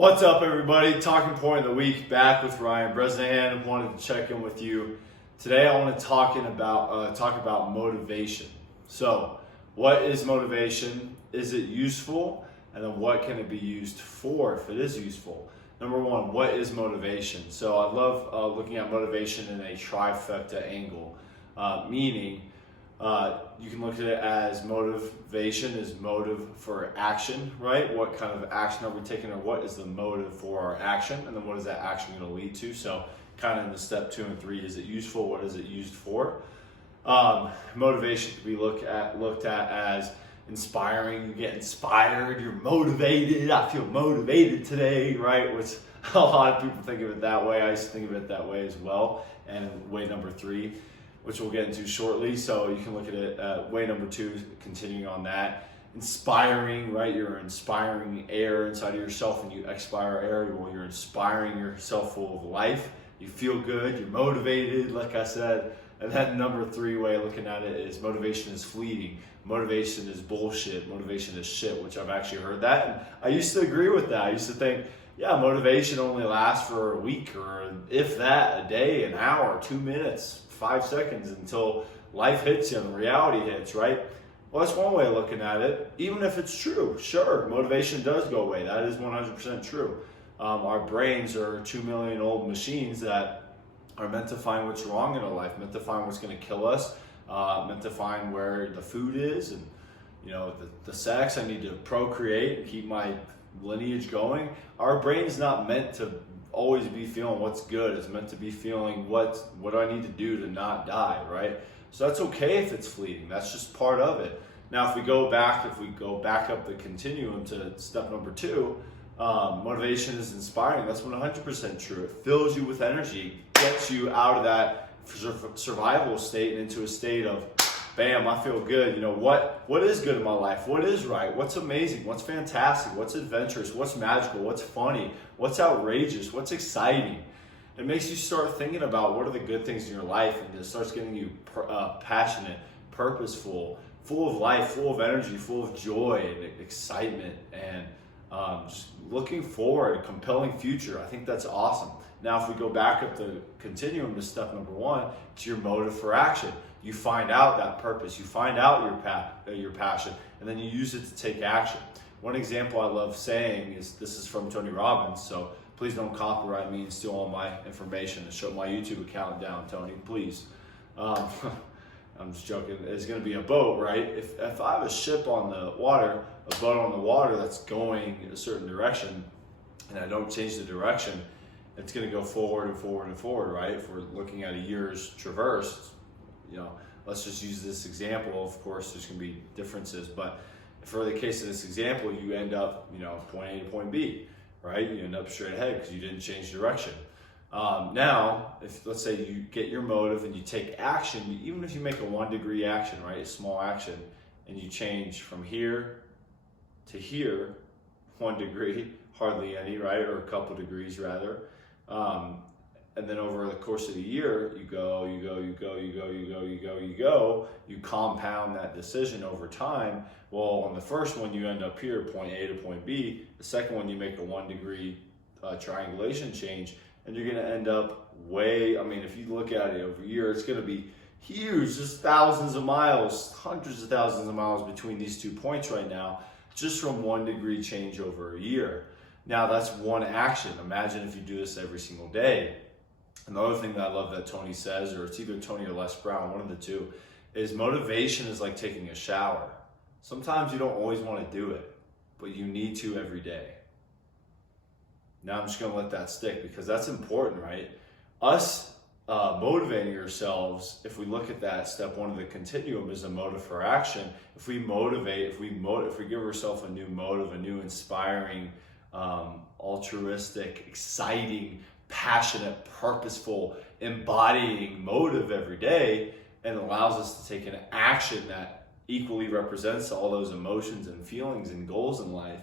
What's up, everybody? Talking point of the week, back with Ryan Bresnahan. Wanted to check in with you today. I want to talk about motivation. So, what is motivation? Is it useful? And then, what can it be used for if it is useful? Number one, what is motivation? So, I love looking at motivation in a trifecta angle, meaning. You can look at it as motivation is motive for action, right? What kind of action are we taking, or what is the motive for our action? And then what is that action going to lead to? So kind of in the step 2 and 3, is it useful? What is it used for? Motivation can be looked at as inspiring. You get inspired, you're motivated. I feel motivated today, right? Which a lot of people think of it that way. I used to think of it that way as well. And way number 3, which we'll get into shortly. So you can look at it way number 2, continuing on that. Inspiring, right? You're inspiring air inside of yourself, and you expire air. Well, you're inspiring yourself full of life. You feel good, you're motivated, like I said. And then number 3 way of looking at it is motivation is fleeting. Motivation is bullshit. Motivation is shit, which I've actually heard that. And I used to agree with that. I used to think, yeah, motivation only lasts for a week, or if that, a day, an hour, 2 minutes, 5 seconds until life hits you and reality hits, right? Well, that's one way of looking at it. Even if it's true, sure, motivation does go away. That is 100% true. Our brains are 2 million old machines that are meant to find what's wrong in our life, meant to find what's going to kill us, meant to find where the food is, and the sex. I need to procreate and keep my lineage going. Our brain is not meant to always be feeling what's good. It's meant to be feeling what do I need to do to not die, right? So that's okay if it's fleeting. That's just part of it. Now, if we go back up the continuum to step number 2, motivation is inspiring. That's 100% true. It fills you with energy, gets you out of that survival state and into a state of, bam, I feel good. What is good in my life? What is right? What's amazing? What's fantastic? What's adventurous? What's magical? What's funny? What's outrageous? What's exciting? It makes you start thinking about what are the good things in your life, and it starts getting you passionate, purposeful, full of life, full of energy, full of joy and excitement, and just looking forward, a compelling future. I think that's awesome. Now, if we go back up the continuum to step number 1, it's your motive for action. You find out that purpose, you find out your passion, and then you use it to take action. One example I love saying is, this is from Tony Robbins, so please don't copyright me and steal all my information and shut my YouTube account down, Tony, please. I'm just joking. It's going to be a boat, right? If I have a ship on the water, a boat on the water that's going in a certain direction, and I don't change the direction, it's going to go forward and forward and forward, right? If we're looking at a year's traverse, let's just use this example. Of course, there's going to be differences, but for the case of this example, you end up, point A to point B, right? You end up straight ahead because you didn't change direction. Now, if let's say you get your motive and you take action, even if you make a 1 degree action, right, a small action, and you change from here to here, 1 degree, hardly any, right, or a couple degrees rather. And then over the course of the year, you compound that decision over time. Well, on the first one, you end up here, point A to point B. The second one, you make a 1 degree triangulation change, and you're going to end up if you look at it over a year, it's going to be huge. There's thousands of miles, hundreds of thousands of miles between these 2 points right now, just from 1 degree change over a year. Now, that's one action. Imagine if you do this every single day. Another thing that I love that Tony says, or it's either Tony or Les Brown, one of the two, is motivation is like taking a shower. Sometimes you don't always want to do it, but you need to every day. Now I'm just going to let that stick because that's important, right? Us motivating ourselves, if we look at that step 1 of the continuum, is a motive for action. If we motivate, if we give ourselves a new motive, a new inspiring, altruistic, exciting, passionate, purposeful, embodying motive every day, and allows us to take an action that equally represents all those emotions and feelings and goals in life,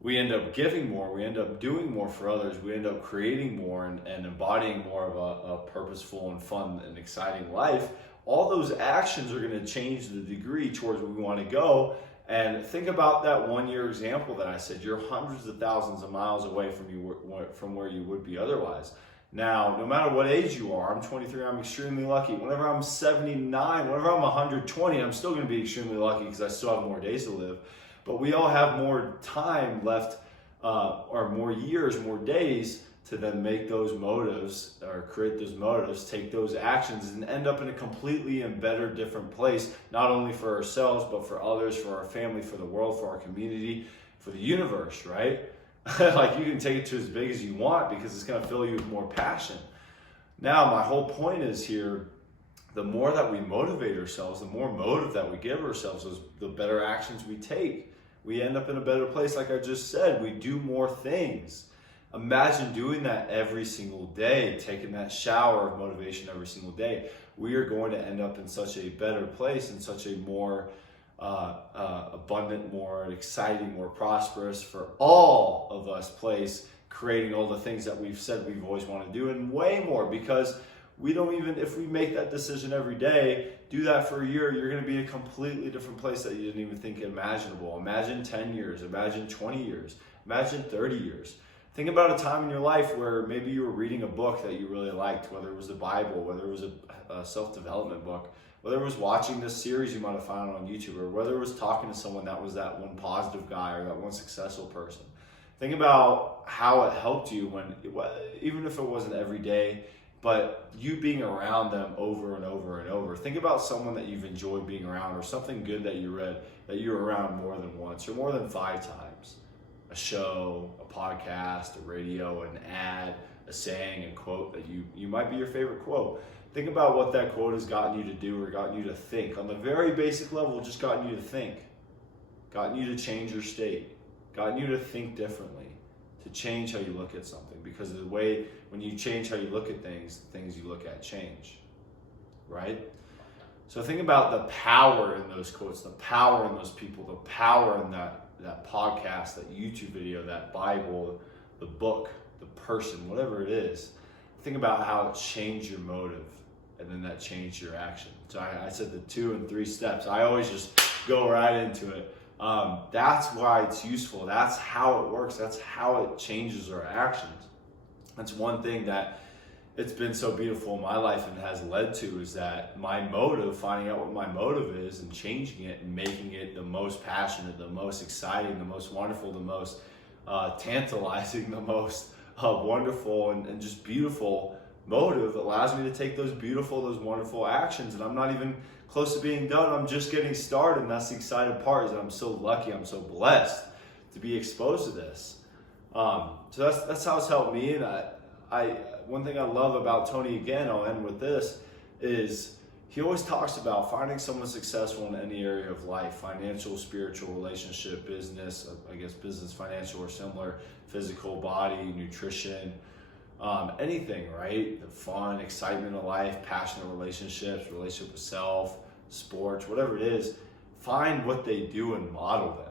we end up giving more, we end up doing more for others, we end up creating more and embodying more of a purposeful and fun and exciting life. All those actions are going to change the degree towards where we want to go, And think about that 1 year example that I said. You're hundreds of thousands of miles away from where you would be otherwise. Now, no matter what age you are, I'm 23, I'm extremely lucky. Whenever I'm 79, whenever I'm 120, I'm still going to be extremely lucky because I still have more days to live. But we all have more time left, or more years, more days to then make those motives or create those motives, take those actions, and end up in a completely and better, different place, not only for ourselves, but for others, for our family, for the world, for our community, for the universe, right? Like, you can take it to as big as you want because it's going to fill you with more passion. Now, my whole point is here, the more that we motivate ourselves, the more motive that we give ourselves, the better actions we take. We end up in a better place. Like I just said, we do more things. Imagine doing that every single day, taking that shower of motivation every single day. We are going to end up in such a better place, in such a more abundant, more exciting, more prosperous for all of us place, creating all the things that we've said we've always wanted to do, and way more, because we don't even, if we make that decision every day, do that for a year, you're going to be in a completely different place that you didn't even think imaginable. Imagine 10 years, imagine 20 years, imagine 30 years. Think about a time in your life where maybe you were reading a book that you really liked, whether it was the Bible, whether it was a self-development book, whether it was watching this series you might have found on YouTube, or whether it was talking to someone that was that one positive guy or that one successful person. Think about how it helped you even if it wasn't every day, but you being around them over and over and over. Think about someone that you've enjoyed being around, or something good that you read that you were around more than once or more than 5 times. A show, a podcast, a radio, an ad, a saying, a quote that you might be your favorite quote. Think about what that quote has gotten you to do or gotten you to think. On the very basic level, just gotten you to think. Gotten you to change your state. Gotten you to think differently. To change how you look at something. Because of the way, when you change how you look at things, the things you look at change. Right? So think about the power in those quotes, the power in those people, the power in that podcast, that YouTube video, that Bible, the book, the person, whatever it is. Think about how it changed your motive, and then that changed your action. So I said the 2 and 3 steps. I always just go right into it. That's why it's useful. That's how it works. That's how it changes our actions. That's one thing that it's been so beautiful in my life and has led to, is that my motive, finding out what my motive is and changing it and making it the most passionate, the most exciting, the most wonderful, the most tantalizing, the most wonderful and just beautiful motive allows me to take those beautiful, those wonderful actions. And I'm not even close to being done. I'm just getting started. And that's the exciting part, is that I'm so lucky, I'm so blessed to be exposed to this. So that's how it's helped me. And one thing I love about Tony, again, I'll end with this, is he always talks about finding someone successful in any area of life: financial, spiritual, relationship, business, I guess business, financial, or similar, physical, body, nutrition, anything, right? The fun, excitement of life, passionate relationships, relationship with self, sports, whatever it is. Find what they do and model them.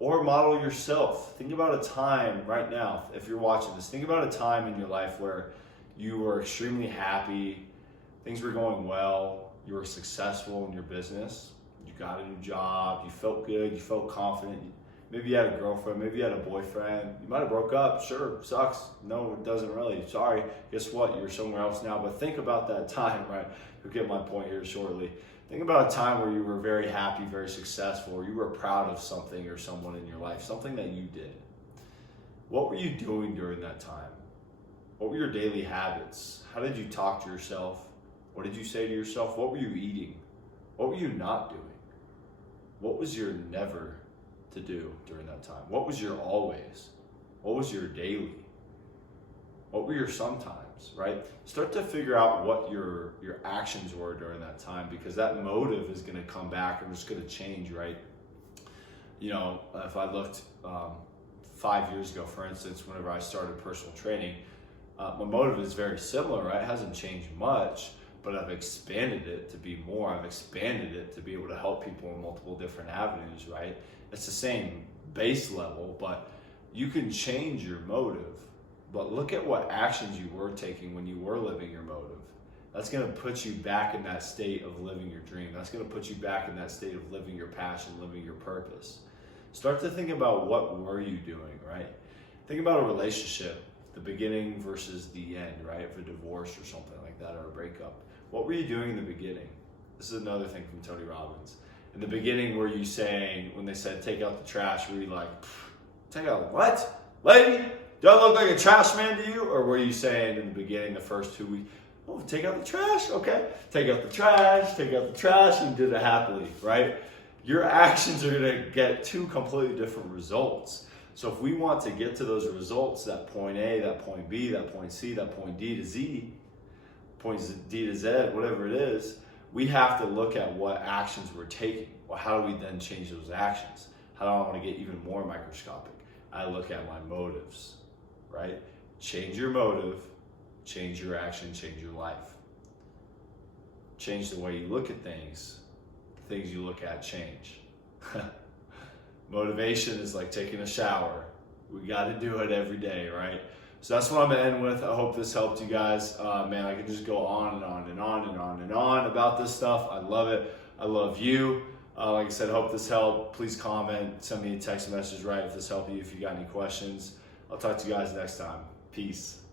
Or model yourself. Think about a time right now, if you're watching this, think about a time in your life where you were extremely happy, things were going well, you were successful in your business, you got a new job, you felt good, you felt confident. Maybe you had a girlfriend, maybe you had a boyfriend, you might have broke up, sure, sucks. No, it doesn't really, sorry. Guess what, you're somewhere else now. But think about that time, right? You'll get my point here shortly. Think about a time where you were very happy, very successful, or you were proud of something or someone in your life, something that you did. What were you doing during that time? What were your daily habits? How did you talk to yourself? What did you say to yourself? What were you eating? What were you not doing? What was your never to do during that time? What was your always? What was your daily? What were your sometimes, right? Start to figure out what your actions were during that time, because that motive is going to come back and it's going to change, right? You know, if I looked 5 years ago, for instance, whenever I started personal training, my motive is very similar, right? It hasn't changed much, but I've expanded it to be more. I've expanded it to be able to help people in multiple different avenues, right? It's the same base level, but you can change your motive. But look at what actions you were taking when you were living your motive. that's going to put you back in that state of living your dream. That's going to put you back in that state of living your passion, living your purpose. Start to think about what were you doing, right? Think about a relationship, the beginning versus the end, right? If a divorce or something like that, or a breakup. What were you doing in the beginning? This is another thing from Tony Robbins. In the beginning, were you saying, when they said take out the trash, were you like, take out what? Lady, do I look like a trash man to you? Or were you saying in the beginning, the first 2 weeks, oh, take out the trash? Okay. Take out the trash, and did it happily, right? Your actions are going to get 2 completely different results. So if we want to get to those results, that point A, that point B, that point C, that point D to Z, point D to Z, whatever it is, we have to look at what actions we're taking. Well, how do we then change those actions? How do I want to get even more microscopic? I look at my motives, right? Change your motive, change your action, change your life. Change the way you look at things. Things you look at change. Motivation is like taking a shower. We got to do it every day, right? So that's what I'm going to end with. I hope this helped you guys. Man, I can just go on and on and on and on and on about this stuff. I love it. I love you. Like I said, hope this helped. Please comment, send me a text message, right, if this helped you, if you got any questions. I'll talk to you guys next time. Peace.